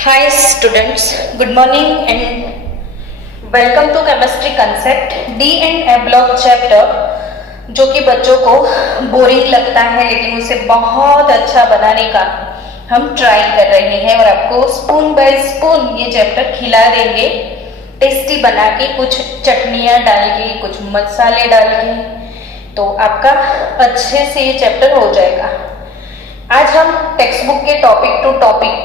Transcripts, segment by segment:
Hi students, good morning and welcome to chemistry concept D and A block chapter, जो कि बच्चों को boring लगता है लेकिन उसे बहुत अच्छा बनाने का हम ट्राई कर रहे हैं और आपको स्पून बाय स्पून ये चैप्टर खिला देंगे टेस्टी बना के, कुछ चटनियाँ डाल के, कुछ मसाले डाल के, तो आपका अच्छे से ये चैप्टर हो जाएगा। आज हम टेक्स्ट बुक के टॉपिक टू टॉपिक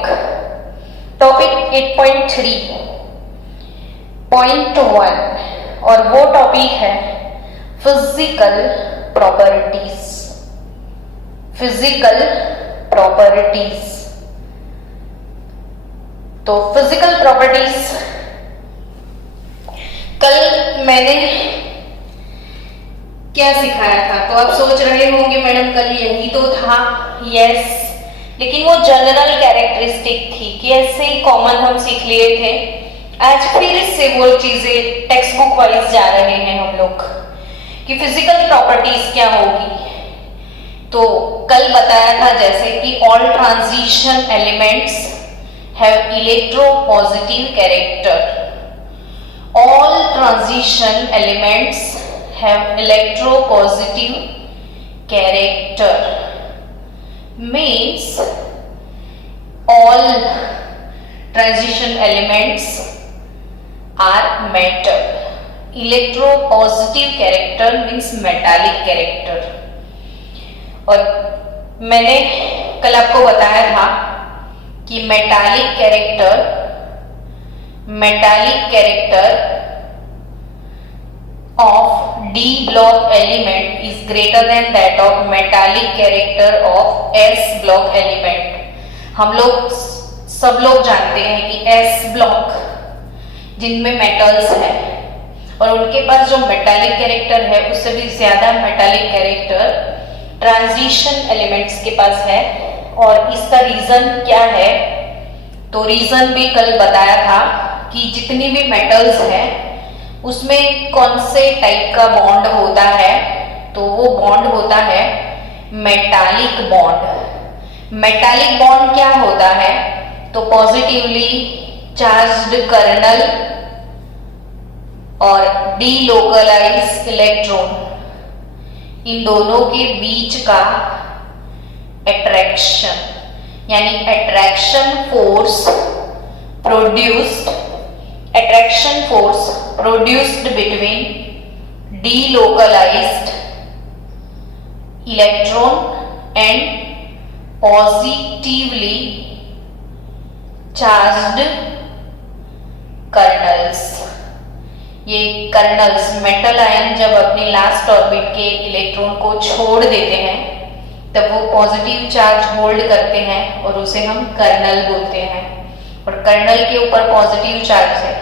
8.3.1 और वो टॉपिक है फिजिकल प्रॉपर्टीज। तो फिजिकल प्रॉपर्टीज कल मैंने क्या सिखाया था, तो आप सोच रहे होंगे मैडम कल यही तो था। यस, लेकिन वो जनरल कैरेक्टरिस्टिक थी कि ऐसे ही कॉमन हम सीख लिए थे। आज फिर से वो चीजें टेक्स्ट बुक वाइज जा रहे हैं हम लोग कि फिजिकल प्रॉपर्टीज क्या होगी। तो कल बताया था जैसे कि all transition elements have electropositive character. All transition elements have electropositive character means all transition elements are metal. Electropositive character means metallic character। और मैंने कल आपको बताया था कि metallic character of D block element is greater than that of metallic character of S block element। हम लोग सब लोग जानते हैं कि S block जिनमें मेटल्स है और उनके पास जो मेटालिक कैरेक्टर है उससे भी ज्यादा मेटालिक कैरेक्टर ट्रांजिशन एलिमेंट्स के पास है। और इसका रीजन क्या है, तो रीजन भी कल बताया था कि जितनी भी मेटल्स है उसमें कौन से टाइप का बॉन्ड होता है, तो वो बॉन्ड होता है मेटालिक बॉन्ड। मेटालिक बॉन्ड क्या होता है, तो पॉजिटिवली चार्ज्ड कर्नल और डीलोकलाइज्ड इलेक्ट्रॉन, इन दोनों के बीच का अट्रैक्शन, यानी attraction force produced between delocalized electron and positively charged kernels। ये कर्नल्स मेटल आयन जब अपनी लास्ट ऑर्बिट के इलेक्ट्रॉन को छोड़ देते हैं तब वो पॉजिटिव चार्ज होल्ड करते हैं और उसे हम कर्नल बोलते हैं। और कर्नल के ऊपर पॉजिटिव चार्ज है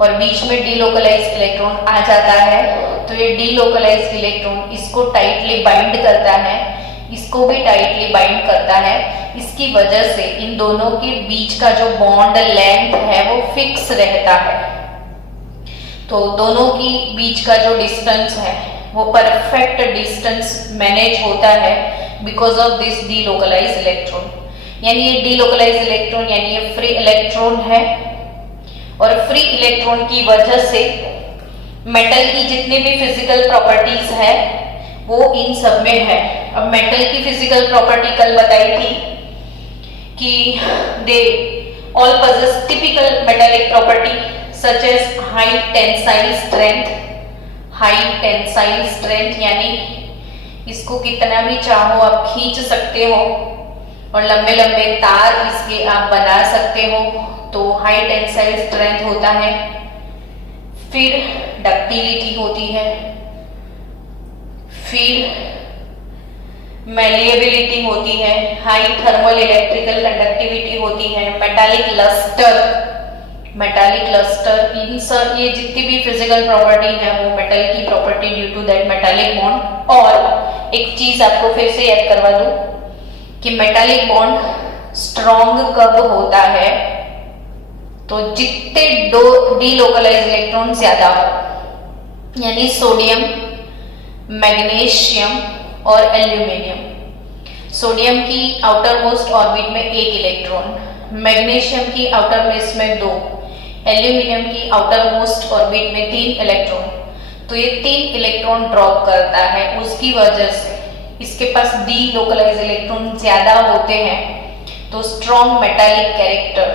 और बीच में डीलोकलाइज्ड इलेक्ट्रॉन आ जाता है, तो ये डीलोकलाइज्ड इलेक्ट्रॉन इसको टाइटली बाइंड करता है, इसको भी टाइटली बाइंड करता है। इसकी वजह से इन दोनों के बीच का जो बॉन्ड लेंथ है वो फिक्स रहता है। तो दोनों की बीच का जो डिस्टेंस है वो परफेक्ट डिस्टेंस मैनेज होता है because of this delocalised electron. यानी ये डीलोकलाइज्ड इलेक्ट्रॉन यानी ये फ्री इलेक्ट्रॉन है और फ्री इलेक्ट्रॉन की वजह से मेटल की जितनी भी फिजिकल प्रॉपर्टीज है वो इन सब में है। अब मेटल की फिजिकल प्रॉपर्टी कल बताई थी कि they all possess typical metallic property such as high tensile strength, यानी इसको कितना भी चाहो आप खींच सकते हो और लंबे लंबे तार इसके आप बना सकते हो, तो हाई टेंसाइल स्ट्रेंथ होता है। फिर डक्टिलिटी होती है, फिर मैलिएबिलिटी होती है, हाई थर्मल इलेक्ट्रिकल कंडक्टिविटी होती है, मेटालिक लस्टर, इन सब ये जितनी भी फिजिकल प्रॉपर्टी है वो मेटल की property due to that metallic bond. और एक चीज आपको फिर से याद करवा दूं कि मेटालिक बॉन्ड स्ट्रॉन्ग कब होता है, तो जितने डीलोकलाइज्ड इलेक्ट्रॉन ज्यादा हो, यानी सोडियम, मैग्नीशियम और एल्यूमिनियम। सोडियम की आउटर मोस्ट ऑर्बिट में एक इलेक्ट्रॉन मैग्नीशियम की आउटर मेस में 2, एल्यूमिनियम की आउटर मोस्ट ऑर्बिट में 3 इलेक्ट्रॉन, तो ये 3 इलेक्ट्रॉन ड्रॉप करता है। उसकी वजह से इसके पास डी लोकलाइज इलेक्ट्रॉन ज्यादा होते हैं, तो स्ट्रॉन्ग मेटालिक कैरेक्टर,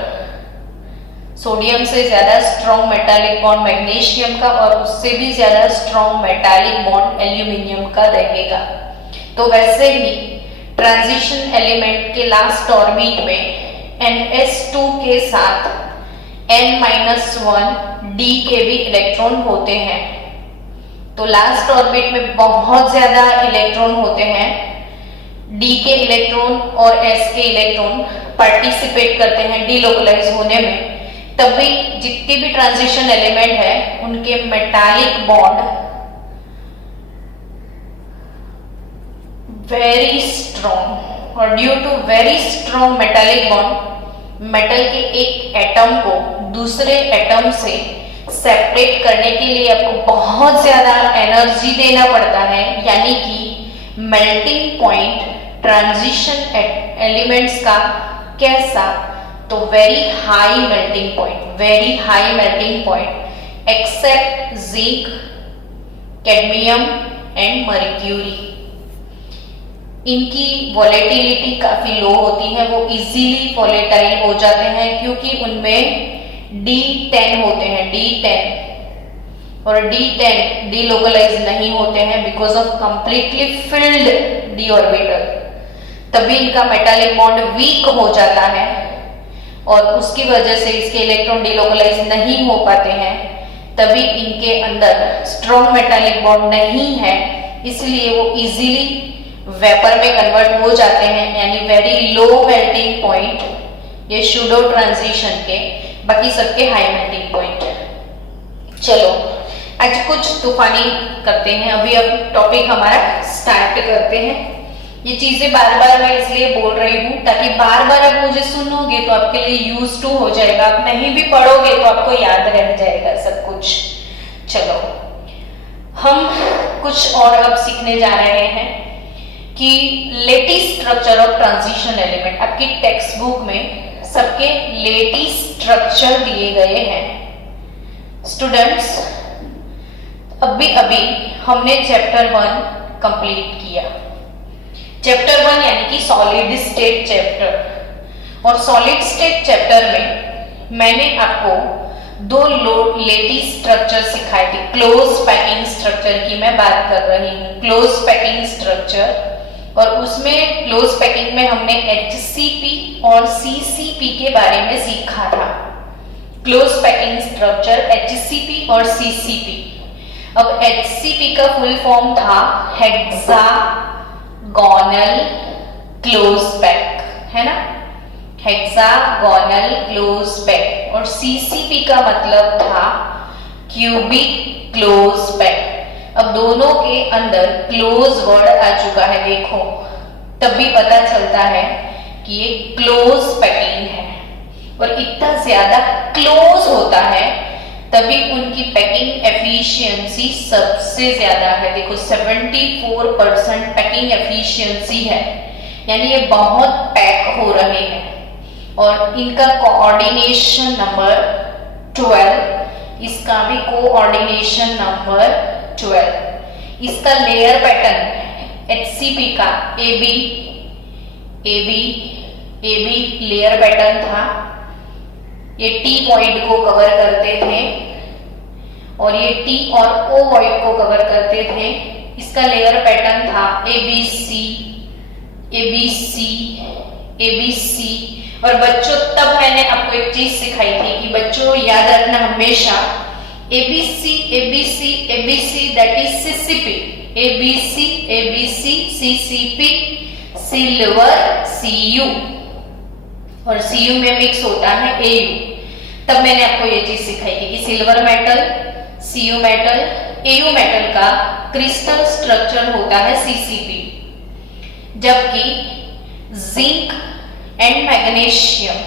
सोडियम से ज्यादा स्ट्रॉन्ग मेटालिक बॉन्ड मैग्नीशियम का और उससे भी ज्यादा स्ट्रॉन्ग मेटालिक बॉन्ड एल्यूमिनियम का रहेगा। तो वैसे ही ट्रांजिशन एलिमेंट के लास्ट ऑर्बिट में NS2 के साथ N-1 D के भी इलेक्ट्रॉन होते हैं। तो लास्ट ऑर्बिट में बहुत ज्यादा इलेक्ट्रॉन होते हैं। D के इलेक्ट्रॉन और S के इलेक्ट्रॉन पार्टिसिपेट करते हैं डीलोकलाइज होने में। तभी जितने भी ट्रांजिशन एलिमेंट है उनके मेटालिक बॉन्ड वेरी स्ट्रॉन्ग, और due to very strong metallic bond metal के एक एटम को दूसरे एटम से सेपरेट करने के लिए आपको बहुत ज्यादा एनर्जी देना पड़ता है, यानी कि मेल्टिंग पॉइंट ट्रांजिशन एलिमेंट्स का कैसा, तो very high melting point accept zinc, cadmium and mercury. इनकी वॉलेटिलिटी काफी लो होती है, वो इजीली वॉलेटाइल हो जाते हैं क्योंकि उनमें D10 होते हैं, D10, और D10 डीलोकलाइज नहीं होते हैं because of completely filled d orbital. तभी इनका मेटालिक बॉन्ड वीक हो जाता है और उसकी वजह से इसके इलेक्ट्रॉन डीलोकलाइज नहीं हो पाते हैं। तभी इनके अंदर स्ट्रॉन्ग मेटालिक बॉन्ड नहीं है, इसलिए वो इजीली वेपर में कन्वर्ट हो जाते हैं, यानी वेरी लो मेल्टिंग पॉइंट ये सूडो ट्रांजिशन के, बाकी सबके हाई मेल्टिंग पॉइंट। चलो आज कुछ तूफानी करते हैं। अभी अब टॉपिक हमारा स्टार्ट करते हैं। ये चीजें बार बार मैं इसलिए बोल रही हूँ ताकि बार बार आप मुझे सुनोगे तो आपके लिए यूज टू हो जाएगा, आप नहीं भी पढ़ोगे तो आपको याद रह जाएगा सब कुछ। चलो हम कुछ और अब सीखने जा रहे हैं कि lattice structure of transition element. आपकी टेक्स्ट बुक में सबके लेटिस स्ट्रक्चर दिए गए हैं। स्टूडेंट्स अभी हमने चैप्टर 1 कंप्लीट किया। चैप्टर 1 यानी कि सॉलिड स्टेट चैप्टर, और सॉलिड स्टेट चैप्टर में मैंने आपको 2 लेटिस स्ट्रक्चर सिखाए थे। क्लोज पैकिंग स्ट्रक्चर की मैं बात कर रही हूँ, क्लोज पैकिंग स्ट्रक्चर, और उसमें क्लोज पैकिंग में हमने HCP और CCP के बारे में सीखा था। क्लोज पैकिंग स्ट्रक्चर HCP और CCP। अब HCP का फुल फॉर्म था हेक्सागोनल क्लोज पैक, है ना, हेक्सागोनल क्लोज पैक, और CCP का मतलब था क्यूबिक क्लोज पैक। अब दोनों के अंदर क्लोज वर्ड आ चुका है, देखो, तभी पता चलता है कि ये क्लोज पैकिंग है। और इतना ज्यादा क्लोज होता है तभी उनकी पैकिंग एफिशिएंसी सबसे ज्यादा है। देखो 74% पैकिंग एफिशिएंसी है, यानी ये बहुत पैक हो रहे हैं। और इनका कोऑर्डिनेशन नंबर 12, इसका भी कोऑर्डिनेशन नंबर 12। इसका लेयर पैटर्न HCP का AB लेयर पैटर्न था। ये T वॉइड को कवर करते थे और ये T और O वॉइड को कवर करते थे। इसका लेयर पैटर्न था ABC। और बच्चों तब मैंने आपको एक चीज सिखाई थी कि बच्चों याद रखना हमेशा ABC that is CCP, ABC CCP, silver Cu, और Cu में मिक्स होता है Au। तब मैंने आपको ये चीज सिखाई थी कि silver metal, Cu metal, Au metal का क्रिस्टल स्ट्रक्चर होता है CCP, जबकि जिंक एंड मैग्नीशियम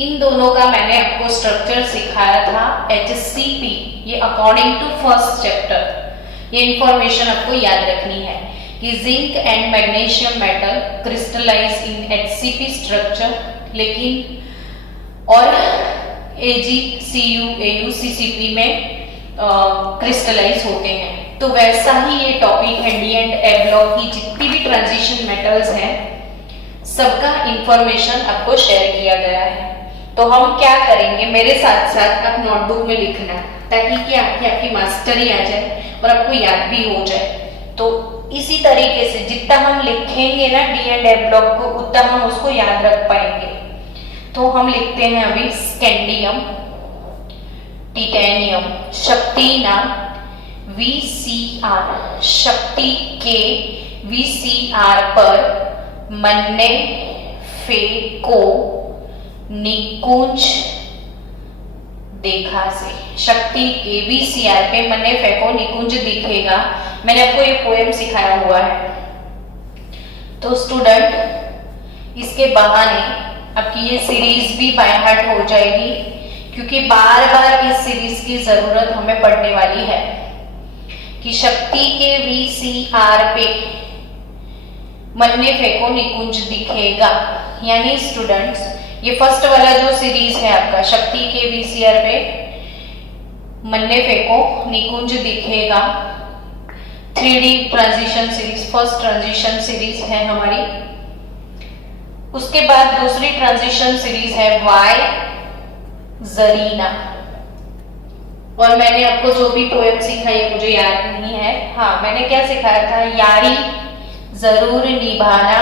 इन दोनों का मैंने आपको स्ट्रक्चर सिखाया था HCP। ये अकॉर्डिंग टू फर्स्ट चैप्टर ये इंफॉर्मेशन आपको याद रखनी है कि zinc and magnesium metal crystallise in HCP structure लेकिन और AgCu AuCCP में क्रिस्टलाइज होते हैं। तो वैसा ही ये टॉपिक है डी एंड ए ब्लॉक की जितनी भी ट्रांजिशन मेटल्स हैं सबका इंफॉर्मेशन आपको शेयर किया गया है। तो हम क्या करेंगे, मेरे साथ साथ आप नोटबुक में लिखना ताकि कि आपकी मास्टरी आ जाए और आपको याद भी हो जाए। तो इसी तरीके से जितना हम लिखेंगे ना डी एंड ए ब्लॉक को उतना हम उसको याद रख पाएंगे। तो हम लिखते हैं अभी स्कैंडियम, टिटेनियम, शक्ति ना VCR, शक्ति के VCR पर मन्ने फेको निकुंज देखा से, शक्ति के VCR पे मन्ने फेको निकुंज दिखेगा। मैंने आपको ये पोएम सिखाया हुआ है। तो स्टूडेंट इसके बहाने आपकी ये सीरीज भी बाय हार्ट हो जाएगी, क्योंकि बार बार इस सीरीज की जरूरत हमें पड़ने वाली है कि शक्ति के VCR पे मन्ने फेको निकुंज दिखेगा। यानी स्टूडेंट्स ये फर्स्ट वाला जो सीरीज है आपका शक्ति के VCR पे मन्ने फेको निकुंज दिखेगा, 3D transition series first transition series है हमारी। उसके बाद दूसरी ट्रांजिशन सीरीज है वाई जरीना। और मैंने आपको जो भी पोएम सिखाई है मुझे याद नहीं है। हाँ, मैंने क्या सिखाया था, यारी जरूर निभाना,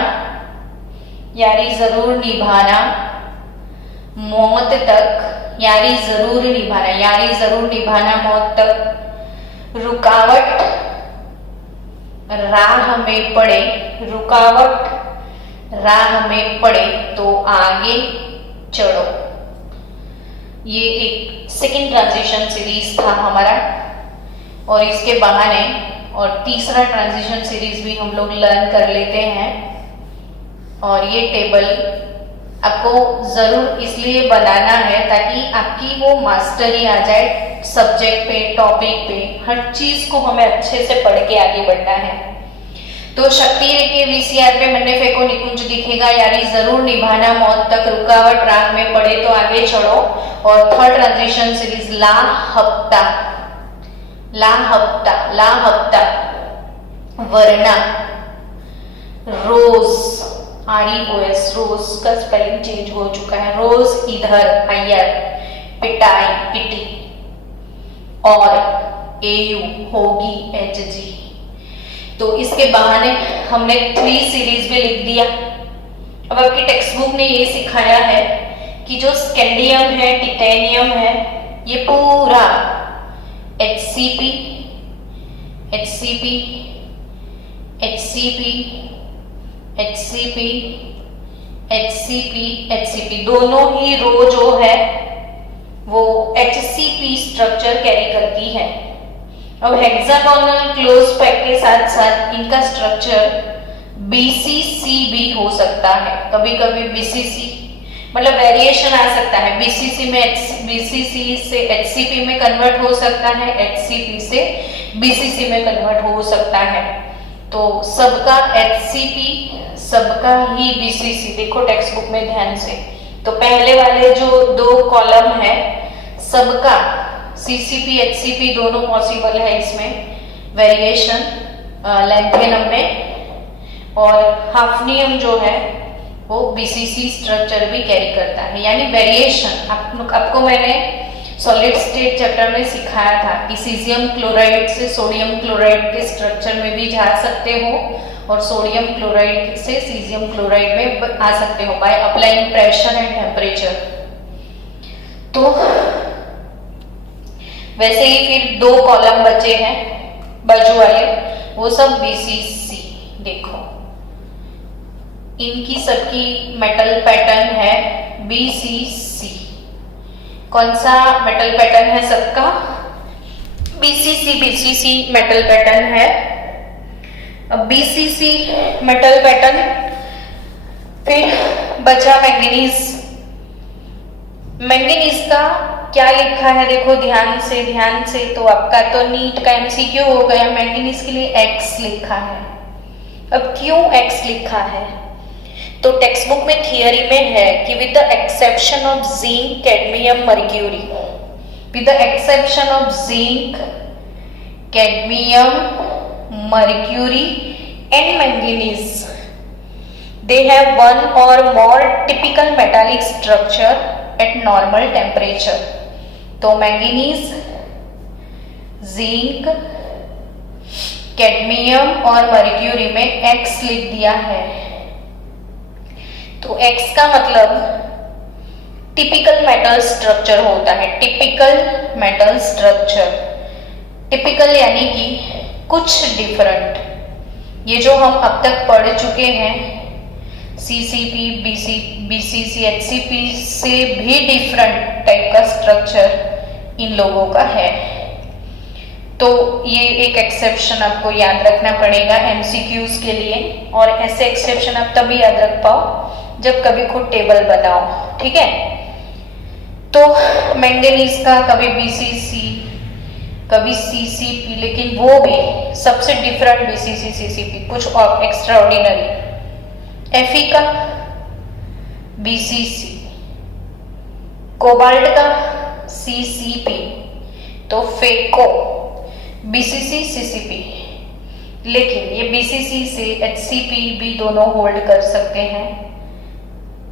यारी जरूर निभाना मौत तक, यारी जरूर निभाना, यारी जरूर निभाना मौत तक, रुकावट राह में पड़े, रुकावट राह में पड़े तो आगे चढ़ो। ये एक सेकेंड ट्रांजिशन सीरीज था हमारा। और इसके बहाने और तीसरा ट्रांजिशन सीरीज भी हम लोग लर्न कर लेते हैं। और ये टेबल आपको जरूर इसलिए बनाना है ताकि आपकी वो मास्टरी आ जाए सब्जेक्ट पे, टॉपिक पे, हर चीज को हमें अच्छे से पढ़ के आगे बढ़ना है। तो शक्ति के VCR पे मन्ने फेको निकुंज दिखेगा, यारी जरूर निभाना मौत तक, रुकावट राह में पड़े तो आगे चढ़ो। और थर्ड ट्रांजिशन सीरीज ला हफ्ता, ला हफ्ता, ला हफ्ता, वरना, रोज REOS, रोज का स्पेलिंग चेंज हो चुका है, रोज इधर, हायर, पिटाई पिटी, और AU होगी HG। तो इसके बहाने हमने 3 सीरीज में लिख दिया। अब आपकी टेक्स्ट बुक ने ये सिखाया है कि जो स्कैंडियम है, टिटेनियम है, ये पूरा HCP, HCP, HCP, HCP, HCP, HCP, दोनों ही रो जो है वो HCP स्ट्रक्चर कैरी करती है। अब हेक्सागोनल क्लोज पैक के साथ साथ इनका स्ट्रक्चर BCC भी हो सकता है। कभी कभी BCC मतलब वेरिएशन आ सकता है, BCC से HCP में कन्वर्ट हो सकता है, HCP से BCC में कन्वर्ट हो सकता है। तो सबका HCP, सबका ही BCC, देखो टेक्स्ट बुक में ध्यान से। तो पहले वाले जो 2 कॉलम है सबका CCP HCP दोनों पॉसिबल है इसमें वेरिएशन लैंथेनम में, और हाफनियम जो है वो BCC स्ट्रक्चर भी कैरी करता है। यानी वेरिएशन आपको मैंने सॉलिड स्टेट चैप्टर में सिखाया था कि सीजियम क्लोराइड से सोडियम क्लोराइड के स्ट्रक्चर में भी जा सकते हो और सोडियम क्लोराइड से सीजियम क्लोराइड में आ सकते हो by applying pressure and temperature. तो वैसे ही फिर 2 कॉलम बचे हैं बाजू वाले, वो सब BCC। देखो इनकी सबकी मेटल पैटर्न है BCC। कौन सा मेटल पैटर्न है सबका? BCC मेटल पैटर्न है। अब BCC मेटल पैटर्न, फिर बचा मैंगनीज। मैंगनीज का क्या लिखा है देखो ध्यान से, तो आपका तो नीट का MCQ हो गया। मैंगनीज के लिए X लिखा है। अब क्यों X लिखा है? तो टेक्स्ट बुक में थियरी में है कि with the exception of zinc, cadmium, mercury, with the exception of zinc, cadmium, mercury and manganese, they have one or more typical metallic structure at normal temperature. तो manganese, zinc, cadmium और mercury में X लिख दिया है। तो X का मतलब typical metal structure होता है। टिपिकल मेटल स्ट्रक्चर, टिपिकल यानी कि कुछ डिफरेंट। ये जो हम अब तक पढ़ चुके हैं CCP, BCC, HCP से भी डिफरेंट टाइप का स्ट्रक्चर इन लोगों का है। तो ये एक एक्सेप्शन आपको याद रखना पड़ेगा MCQs के लिए, और ऐसे एक्सेप्शन आप तभी याद रख पाओ जब कभी खुद टेबल बनाओ, ठीक है। तो मैंगनीज का कभी BCC, कभी CCP, लेकिन वो भी सबसे डिफरेंट BCC, CCP, कुछ और एक्स्ट्रा ऑर्डिनरी। Fe का BCC, कोबाल्ट का CCP, तो फेको BCC, CCP। लेकिन ये BCC से HCP भी दोनों होल्ड कर सकते हैं।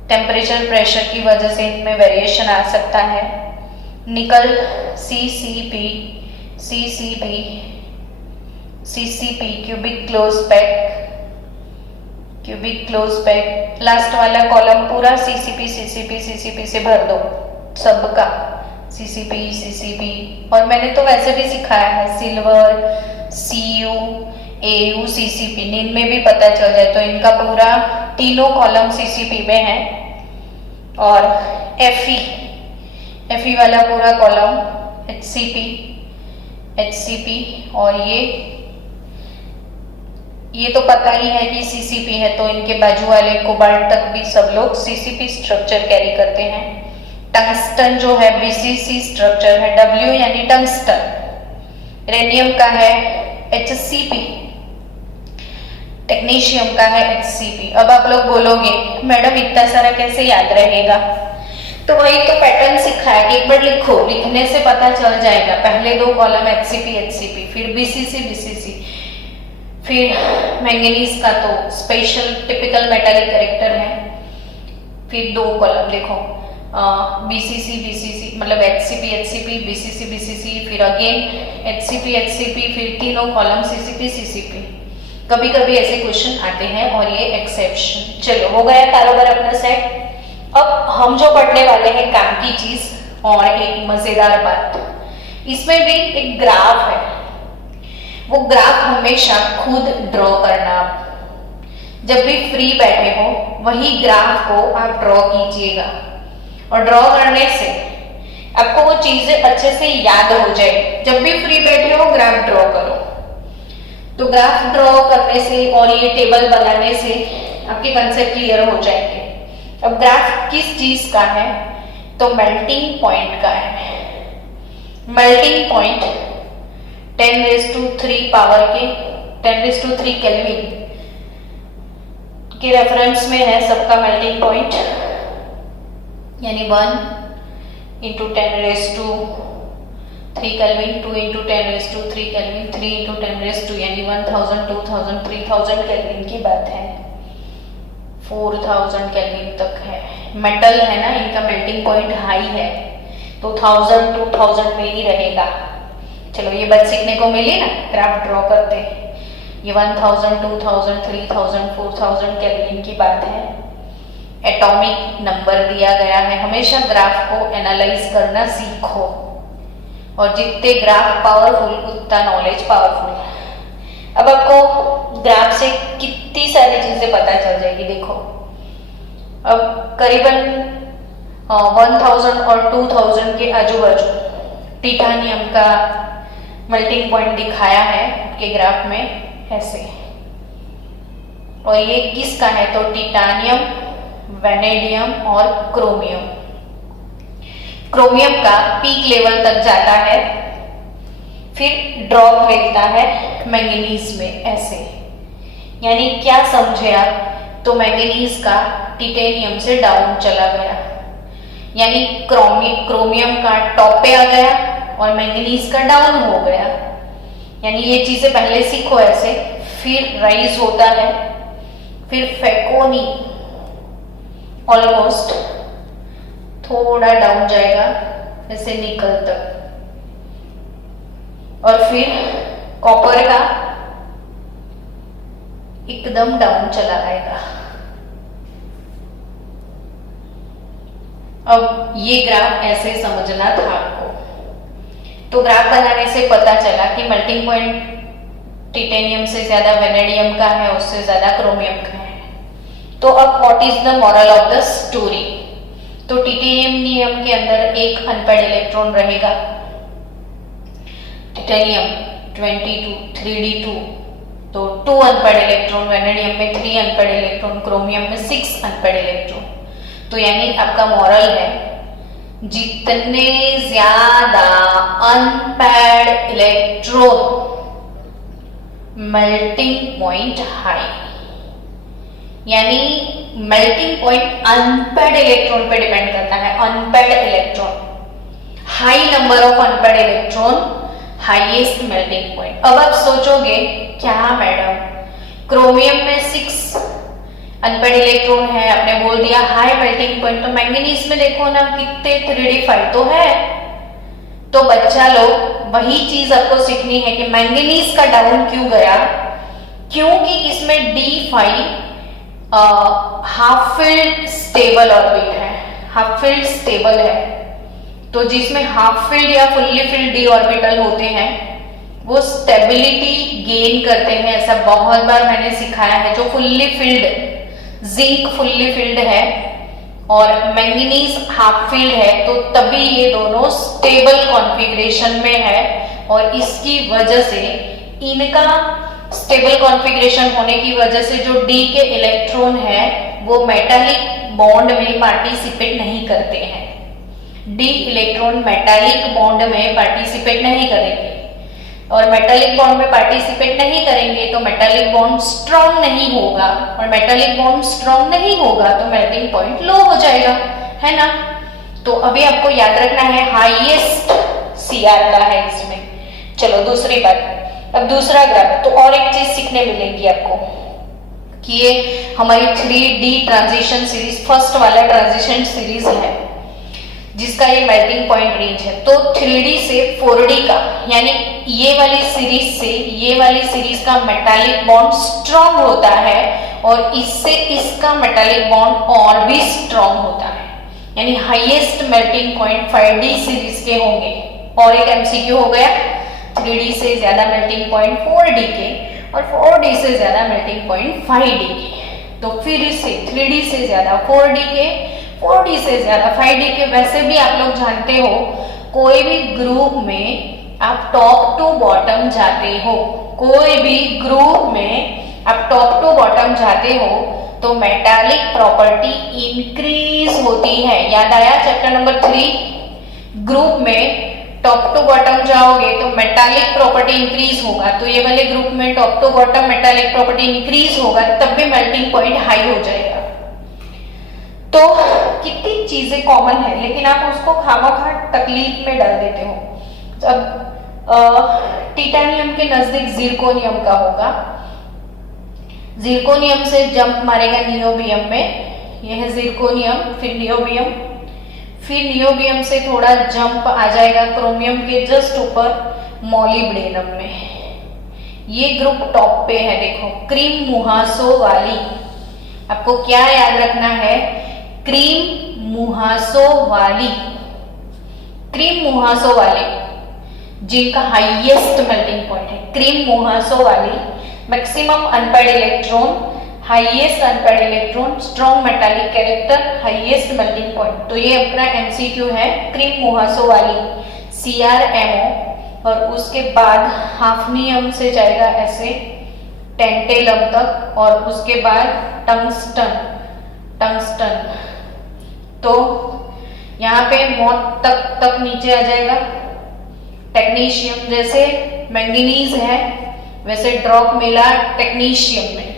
टेम्परेचर प्रेशर की वजह से इनमें वेरिएशन आ सकता है। निकल CCP, CCP, cubic close pack, cubic close pack. Last वाला कॉलम पूरा CCP से भर दो सबका, CCP। और मैंने तो वैसे भी सिखाया है सिल्वर, Cu, Au, CCP, इनमें भी पता चल जाए। तो इनका पूरा तीनों कॉलम CCP में है। और Fe वाला पूरा कॉलम HCP। और ये तो पता ही है कि CCP है, तो इनके बाजू वाले कोबाल्ट तक भी सब लोग CCP स्ट्रक्चर कैरी करते हैं। टंगस्टन जो है BCC स्ट्रक्चर है, W यानी टंगस्टन। रेडियम का है HCP, टेक्नीशियम का है HCP। अब आप लोग बोलोगे मैडम इतना सारा कैसे याद रहेगा? तो वही तो पैटर्न सिखाया कि एक बार लिखो, लिखने से पता चल जाएगा। पहले दो कॉलम HCP, फिर BCC, फिर मैंगनीज का तो स्पेशल टिपिकल मेटालिक कैरेक्टर है। फिर दो कॉलम देखो BCC, मतलब HCP, BCC, फिर अगेन HCP, फिर तीनों कॉलम CCP। कभी कभी ऐसे क्वेश्चन आते हैं और ये एक्सेप्शन। चलो हो गया कारोबार अपना सेट। अब हम जो पढ़ने वाले हैं काम की चीज, और एक मजेदार बात, इसमें भी एक ग्राफ है। वो ग्राफ हमेशा खुद ड्रॉ करना। जब भी फ्री बैठे हो वही ग्राफ को आप ड्रॉ कीजिएगा, और ड्रॉ करने से आपको वो चीजें अच्छे से याद हो जाए। जब भी फ्री बैठे हो ग्राफ ड्रॉ करो। तो ग्राफ ड्रॉ करने से और ये टेबल बनाने से आपके कंसेप्ट क्लियर हो जाएंगे। अब ग्राफ किस चीज का है? तो मेल्टिंग पॉइंट का है। मेल्टिंग पॉइंट 10⁻³ पावर के 10⁻³ केल्विन के रेफरेंस में है सबका मेल्टिंग पॉइंट, यानी 1 × 10⁻³ केल्विन, 2 × 10⁻³ केल्विन, 3 × 10⁻², यानी 1000, 2000, 3000 केल्विन की बात है। 4000 केल्विन तक है। मेटल है ना, इनका मेल्टिंग पॉइंट हाई है, तो 1000, 2000 में ही रहेगा। चलो ये बात सीखने को मिली ना, ग्राफ ड्रॉ करते हैं। ये 1000, 2000, 3000, 4000 केल्विन की बात है। एटॉमिक नंबर दिया गया है। हमेशा ग्राफ को एनालाइज करना सीखो, और जितने ग्राफ पावरफुल उतना नॉलेज पावरफुल। अब आपको ग्राफ से कितनी सारी चीजें पता चल जाएगी। देखो अब करीबन 1000 और 2000 के आजू बाजू टिटानियम का मेल्टिंग पॉइंट दिखाया है आपके ग्राफ में ऐसे। और ये किसका है? तो टिटानियम, वेनेडियम और क्रोमियम। क्रोमियम का पीक लेवल तक जाता है, फिर ड्रॉप मिलता है मैंगनीज में ऐसे। यानी क्या समझे आप? तो मैंगनीज का टिटेनियम से डाउन चला गया, यानी क्रोमियम का टॉप पे आ गया और मैंगनीज का डाउन हो गया। यानी ये चीजें पहले सीखो ऐसे, फिर राइज होता है, फिर फेकोनी ऑलमोस्ट थोड़ा डाउन जाएगा ऐसे निकल तक, और फिर कॉपर का एकदम डाउन चला आएगा। अब ये ग्राफ ऐसे समझना था आपको। तो ग्राफ बनाने से पता चला कि मेल्टिंग पॉइंट टिटेनियम से ज्यादा वेनेडियम का है, उससे ज्यादा क्रोमियम का है। तो अब what is the moral of the story? तो टिटेनियम के अंदर एक अनपेड इलेक्ट्रॉन रहेगा, टिटेनियम 22 3d2, तो 2 अनपेड इलेक्ट्रॉन, वेनेडियम में 3 अनपेड इलेक्ट्रॉन, क्रोमियम में 6 अनपेड इलेक्ट्रॉन। तो यानी आपका मॉरल है, जितने ज्यादा unpaired electron melting point high, यानी मेल्टिंग पॉइंट अनपेड इलेक्ट्रॉन पे डिपेंड करता है। Unpaired electron, high number of unpaired electron, highest melting point. अब आप सोचोगे क्या मैडम, क्रोमियम में 6 अनपेड इलेक्ट्रॉन है, आपने बोल दिया हाई मेल्टिंग पॉइंट, तो मैंगनीज में देखो ना कितने 3d5 तो है। तो बच्चा लोग वही चीज आपको सीखनी है कि मैंगनीज का डाउन क्यों गया, क्योंकि इसमें d5 half filled stable orbit है, हाफ फिल्ड स्टेबल है। तो जिसमें हाफ फिल्ड या फुल्ली फिल्ड डी ऑर्बिटल होते हैं वो स्टेबिलिटी गेन करते हैं। ऐसा बहुत बार मैंने सिखाया है। जो fully filled, zinc fully filled है और मैंगनीज हाफ फिल्ड है, तो तभी ये दोनों स्टेबल कॉन्फ़िगरेशन में है, और इसकी वजह से इनका स्टेबल कॉन्फ़िगरेशन होने की वजह से जो डी के इलेक्ट्रॉन है वो मेटालिक बॉन्ड में पार्टिसिपेट नहीं करते हैं। डी इलेक्ट्रॉन मेटालिक बॉन्ड में पार्टिसिपेट नहीं करेंगे, और मेटालिक बॉन्ड में पार्टिसिपेट नहीं करेंगे तो मेटालिक बॉन्ड स्ट्रॉन्ग नहीं होगा, और मेटालिक बॉन्ड स्ट्रॉन्ग नहीं होगा तो मेल्टिंग पॉइंट लो हो जाएगा, है ना। तो अभी आपको याद रखना है हाईएस्ट सीआर का है इसमें। चलो दूसरी बात, अब दूसरा ग्राफ। तो और एक चीज सीखने मिलेगी आपको कि ये हमारी 3D ट्रांजिशन सीरीज, फर्स्ट वाला ट्रांजिशन सीरीज है जिसका ये मेल्टिंग पॉइंट रेंज है। तो 3D से 4D का, यानी ये वाली सीरीज से ये वाली सीरीज का मेटालिक बॉन्ड स्ट्रॉन्ग होता है, और इससे इसका मेटालिक बॉन्ड और भी स्ट्रॉन्ग होता है। यानी highest melting point 5D series के होंगे। और एक एमसीक्यू हो गया, 3D से ज्यादा मेल्टिंग पॉइंट 4D के, और 4D से ज्यादा मेल्टिंग पॉइंट 5D के। तो फिर से 3D से ज्यादा 4D के, 4D से ज्यादा 5D के। वैसे भी आप लोग जानते हो, कोई भी ग्रुप में आप टॉप टू बॉटम जाते हो, कोई भी ग्रुप में आप टॉप टू बॉटम जाते हो तो मेटालिक प्रॉपर्टी इंक्रीज होती है। याद आया चैप्टर नंबर 3? ग्रुप में टॉप टू बॉटम जाओगे तो मेटालिक प्रॉपर्टी इंक्रीज होगा। तो ये वाले ग्रुप में top to bottom metallic property increase होगा, तब भी मेल्टिंग पॉइंट हाई हो जाएगा। तो कितनी चीजें कॉमन है, लेकिन आप उसको खामोखा तकलीफ में डाल देते हो। अब टिटेनियम के नजदीक जिरकोनियम का होगा, जिरकोनियम से जंप मारेगा नियोबियम में, यह है जिरकोनियम, फिर नियोबियम, फिर नियोबियम से थोड़ा जंप आ जाएगा क्रोमियम के जस्ट ऊपर मॉलिब्डेनम में। ये ग्रुप टॉप पे है, देखो क्रीम मुहासो वाली। आपको क्या याद रखना है? क्रीम मुहासो वाली, क्रीम मुहासो वाले जिनका हाईएस्ट मेल्टिंग पॉइंट है, क्रीम मुहासो वाली, maximum unpaired electron, highest unpaired electron, strong metallic character, highest melting point. तो ये अपना एमसीक्यू है, क्रीम मुहासो वाली CrMO, और उसके बाद हाफनियम से जाएगा ऐसे टेंटेलम तक, और उसके बाद टंगस्टन, टंगस्टन। तो यहाँ पे मौत तक नीचे आ जाएगा टेक्नीशियम। जैसे मैंगनीज है वैसे ड्रॉप मिला टेक्नीशियम में।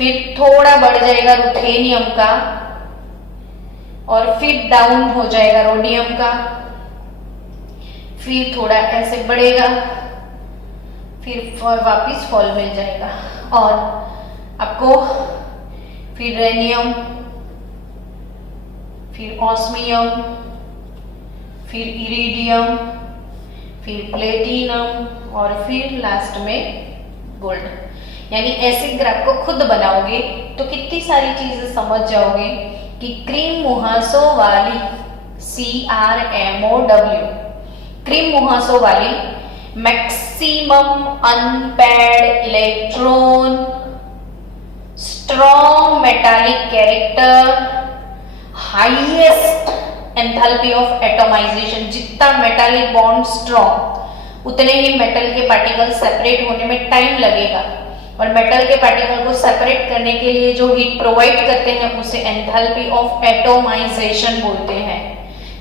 फिर थोड़ा बढ़ जाएगा रुथेनियम का, और फिर डाउन हो जाएगा रोडियम का, फिर थोड़ा ऐसे बढ़ेगा, फिर वापिस फॉल मिल जाएगा, और आपको फिर रेनियम, फिर ऑस्मियम, फिर इरिडियम, फिर प्लेटिनम, और फिर लास्ट में गोल्ड। यानी ऐसे ग्राफ को खुद बनाओगे तो कितनी सारी चीजें समझ जाओगे कि क्रीम मुहासों वाली CRMOW, क्रीम मुहासों वाली maximum unpaired electron, strong metallic character, highest enthalpy of atomization. जितना मेटालिक बॉन्ड स्ट्रॉन्ग उतने ही मेटल के पार्टिकल सेपरेट होने में टाइम लगेगा, और मेटल के पार्टिकल को सेपरेट करने के लिए जो हीट प्रोवाइड करते हैं उसे एंथैल्पी ऑफ एटॉमाइजेशन बोलते हैं।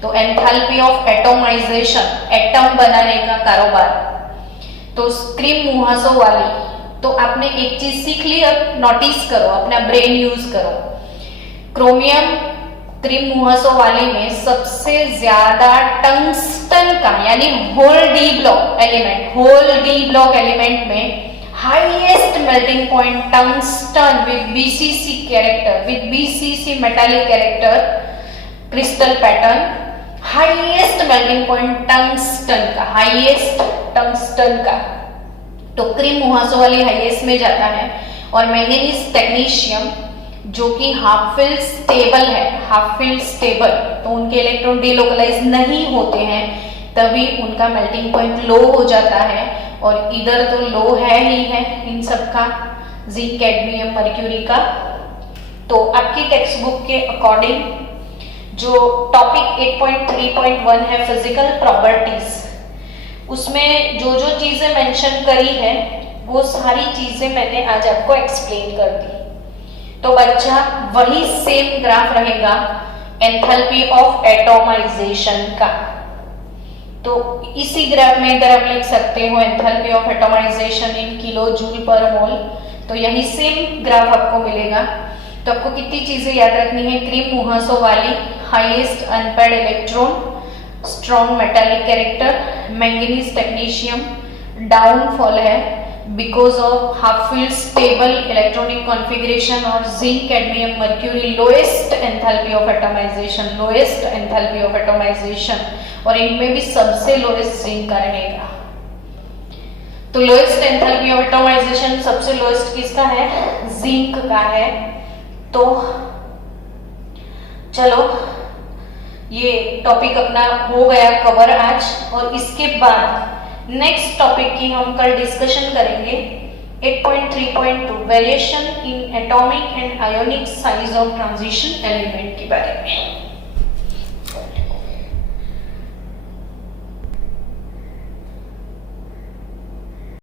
तो एंथैल्पी ऑफ एटॉमाइजेशन, एटम बनाने का कारोबार। तो क्रीम मुहासों वाली, तो आपने एक चीज सीख ली, अब नोटिस करो, अपना ब्रेन यूज करो। क्रोमियम क्रीम मुहासों वाली में सबसे ज्यादा टंगस्टन का, यानी whole D block element, whole D block element में highest melting point tungsten with BCC character, with BCC metallic character crystal pattern, highest melting point tungsten का, हाईएस्ट टंगस्टन का। तो क्रीम मुहासों वाली हाईएस्ट में जाता है। और मैंगनीज टेक्नीशियम जो कि हाफ फील्ड स्टेबल है, हाफ फील्ड स्टेबल, तो उनके इलेक्ट्रॉन डिलोकलाइज नहीं होते हैं, तभी उनका मेल्टिंग पॉइंट लो हो जाता है। और इधर तो लो है ही है इन सब का, जिंक, कैडमियम, मर्क्यूरी का। तो आपकी टेक्स्ट बुक के अकॉर्डिंग जो टॉपिक 8.3.1 है फिजिकल प्रॉपर्टीज, उसमें जो जो चीजें मेंशन करी है वो सारी चीजें मैंने आज आपको एक्सप्लेन कर दी। तो बच्चा वही सेम ग्राफ रहेगा एंथैल्पी ऑफ एटॉमाइजेशन का। तो इसी ग्राफ में इधर आप लिख सकते हो enthalpy of atomization in kilo joule per mole. तो यही सेम ग्राफ आपको मिलेगा। तो आपको कितनी चीजें याद रखनी है? क्रीम मुहासों वाली highest unpaired electron, strong metallic character, manganese technetium downfall है because of half filled stable electronic configuration, और zinc, cadmium, mercury lowest enthalpy of atomization, lowest enthalpy of atomization, और इनमें भी सबसे लोएस्ट जिंक का रहेगा। तो लोएस्ट एंथैल्पी ऑफ एटॉमाइजेशन सबसे लोएस्ट किसका है? जिंक का है। तो चलो ये टॉपिक अपना हो गया कवर आज, और इसके बाद नेक्स्ट टॉपिक की हम कल डिस्कशन करेंगे 8.3.2 variation in atomic and ionic size of transition element के बारे में।